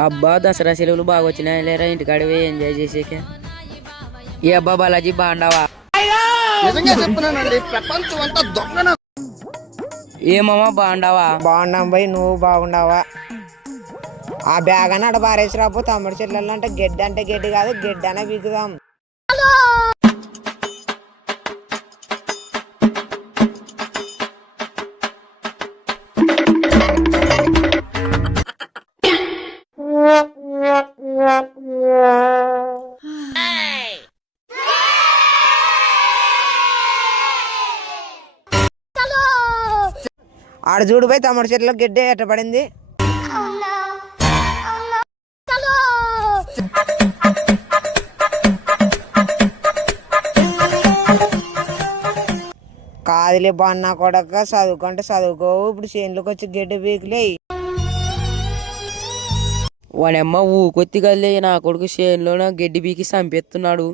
అబ్బా దసరా సెలవులు బాగా వచ్చినాయి లేరా ఇంటికాడ పోయి ఎంజాయ్ చేసేకే. ఏ అబ్బా బాలాజీ బాగుండావా? నిజంగా చెప్తున్నానండి, ప్రపంచం అంతా దొంగన. ఏమమ్మా బాగుండావా? బాగున్నాం పోయి, నువ్వు బాగున్నావా? ఆ బ్యాగ్ అని అడ బారేసి రాబో. తమ్ముడు చెట్లలో అంటే గడ్డి కాదు, గడ్డి అనే బిగుదాం. ఆడ చూడు పోయి, తమ్ముడు చెట్లలో గడ్డి ఎట్టబడింది. కాదులే బాన్నా కొడక, చదువుకుంటే చదువుకోవు, ఇప్పుడు చేనులోకి వచ్చి గడ్డి బీకులే. వాడమ్మ ఊకొత్తి కదిలే, నా కొడుకు చేనులో గడ్డి బీకి చంపేస్తున్నాడు.